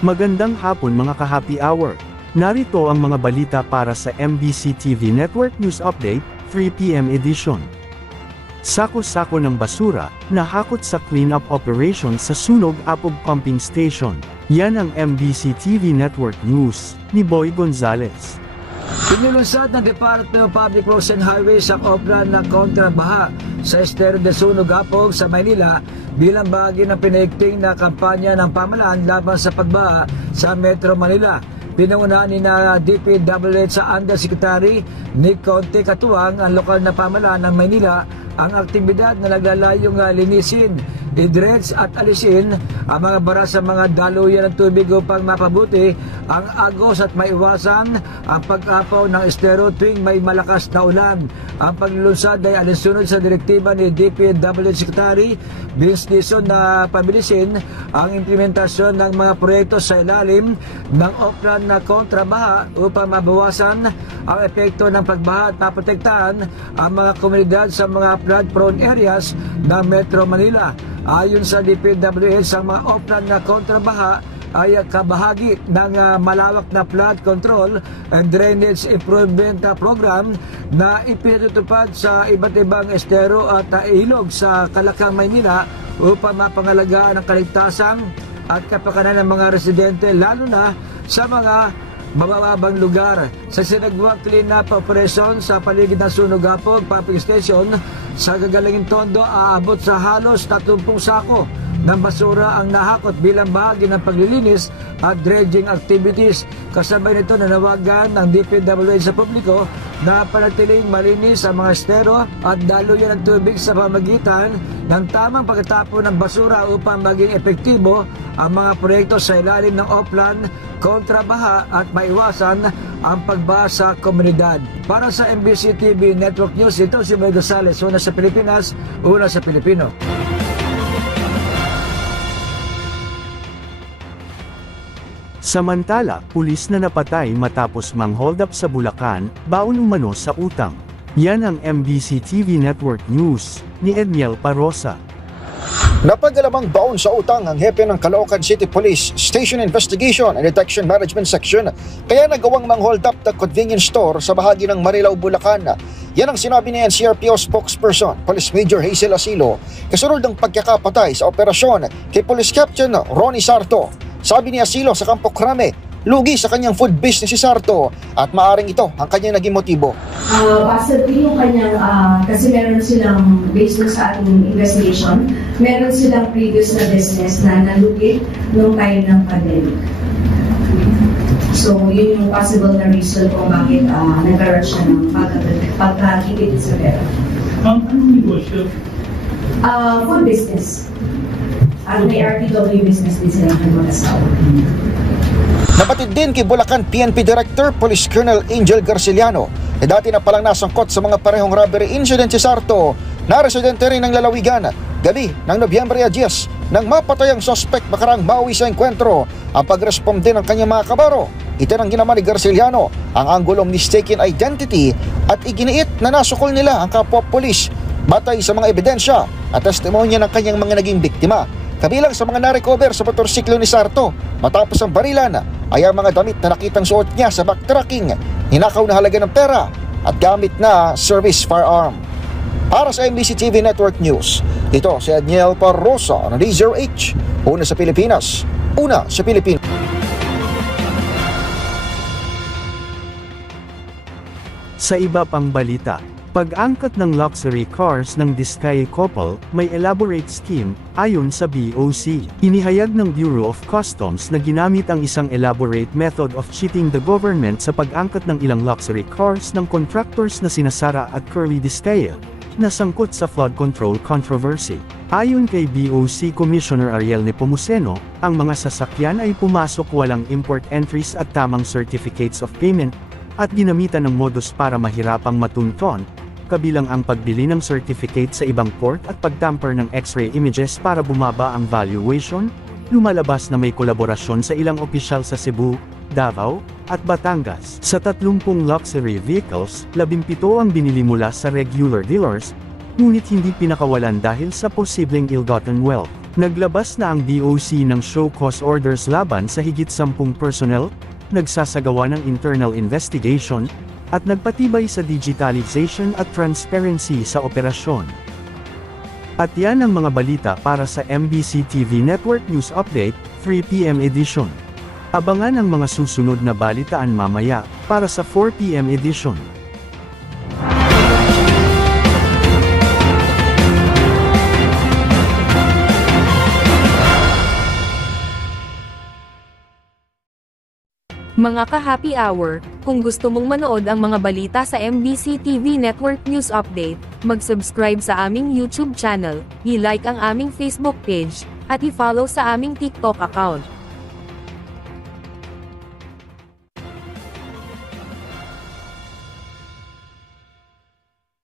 Magandang hapon mga ka-happy hour. Narito ang mga balita para sa MBC TV Network News Update, 3 PM edition. Sako-sako ng basura, nahakot sa clean-up operation sa Sunog Apog Pumping Station. Yan ang MBC TV Network News, ni Boy Gonzales. Pinulunsad ng Department of Public Works and Highways ang obra ng kontrabaha sa estero de Sunog Apog sa Maynila bilang bahagi ng pinaigting na kampanya ng pamahalaan laban sa pagbaha sa Metro Manila. Pinangunahan ni na DPWH sa Undersecretary Nick Conte Katuwang ang lokal na pamahalaan ng Maynila ang aktibidad na naglalayong linisin, i-dredge at alisin ang mga bara sa mga daluyan ng tubig upang mapabuti ang agos at maiwasan ang pag-apaw ng estero tuwing may malakas na ulan. Ang paglulunsad ay alinsunod sa direktiba ni DPWH Secretary Vince Dizon na pabilisin ang implementasyon ng mga proyekto sa ilalim ng okran na kontrabaha upang mabawasan ang epekto ng pagbaha at maprotektahan ang mga komunidad sa mga flood-prone areas ng Metro Manila. Ayon sa DPWH, ang mga okran na kontrabaha ay kabahagi ng malawak na flood control and drainage improvement program na ipinatutupad sa iba't ibang estero at ilog sa Kalakang, Maynila upang mapangalagaan ang kaligtasan at kapakanan ng mga residente lalo na sa mga mababang lugar. Sa sinagawang clean-up operation sa paligid ng Sunog Apog Pumping Station sa Gagalingin Tondo, aabot sa halos 30 sako ng basura ang nahakot bilang bahagi ng paglilinis at dredging activities. Kasabay nito nanawagan ng DPWH sa publiko na panatiling malinis ang mga estero at daluyan ng tubig sa pamagitan ng tamang pagtatapon ng basura upang maging epektibo ang mga proyekto sa ilalim ng OPLAN kontrabaha at maiwasan ang pagbaha sa komunidad. Para sa MBC TV Network News, ito si Boy Gonzales, una sa Pilipinas, una sa Pilipino. Samantala, pulis na napatay matapos mang-hold up sa Bulacan, baon umano sa utang. Yan ang MBC TV Network News, ni Edmiel Parosa. Napagalamang baon sa utang ang hepe ng Caloocan City Police Station Investigation and Detection Management Section kaya nagawang mang-hold up the convenience store sa bahagi ng Marilao, Bulacan. Yan ang sinabi ni NCRPO spokesperson, Police Major Hazel Asilo, kasunod ng pagkakapatay sa operasyon kay Police Captain Ronnie Sarto. Sabi ni Asilo sa Campo Crame, lugi sa kanyang food business si Sarto at maaring ito ang kanyang naging motibo. Possibly yung kanyang, kasi meron silang, based sa ating investigation, meron silang previous na business na nalugi nung time ng pandemic. So, yun yung possible na reason kung bakit nagkaroon siya ng pagkakikit sa pera. Anong negosyo? Food business. At may RTW business din silang mag-asawa. Napatid din kay Bulacan PNP Director Police Colonel Angel Garciliano na dati na palang nasangkot sa mga parehong robbery incident si Sarto na residente rin ng Lalawigan. Gabi ng Nobyembre 10 nang mapatay ang suspect makarang maui sa enkwentro ang pag-responde ng kanyang mga kabaro. Itinanggi naman ni Garciliano ang anggulong mistaken identity at iginiit na nasukol nila ang kapwa polis batay sa mga ebidensya at testimonya ng kanyang mga naging biktima. Kabilang sa mga na-recover sa motorsiklo ni Sarto matapos ang barilan ay ang mga damit na nakitang suot niya sa backtracking, ninakaw na halaga ng pera at gamit na service firearm. Para sa MBC TV Network News, ito si Edmiel Parosa ng D0H, una sa Pilipinas, una sa Pilipino. Sa iba pang balita, pag-angkat ng luxury cars ng Diskaya couple, may elaborate scheme, ayon sa BOC. Inihayag ng Bureau of Customs na ginamit ang isang elaborate method of cheating the government sa pag-angkat ng ilang luxury cars ng contractors na sina Sara at Curly Diskaya, na sangkot sa flood control controversy. Ayon kay BOC Commissioner Ariel Nepomuceno, ang mga sasakyan ay pumasok walang import entries at tamang certificates of payment, at ginamitan ng modus para mahirapang matunton, kabilang ang pagbili ng certificate sa ibang port at pagtamper ng X-ray images para bumaba ang valuation. Lumalabas na may kolaborasyon sa ilang opisyal sa Cebu, Davao, at Batangas. Sa 30 luxury vehicles, 17 ang binili mula sa regular dealers, ngunit hindi pinakawalan dahil sa posibleng ill-gotten wealth. Naglabas na ang DOC ng show cause orders laban sa higit 10 personnel, nagsasagawa ng internal investigation, at nagpatibay sa digitalization at transparency sa operasyon. At yan ang mga balita para sa MBC TV Network News Update, 3 PM edition. Abangan ang mga susunod na balitaan mamaya, para sa 4 PM edition. Mga ka-happy hour, kung gusto mong manood ang mga balita sa MBC TV Network News Update, mag-subscribe sa aming YouTube channel, i-like ang aming Facebook page, at i-follow sa aming TikTok account.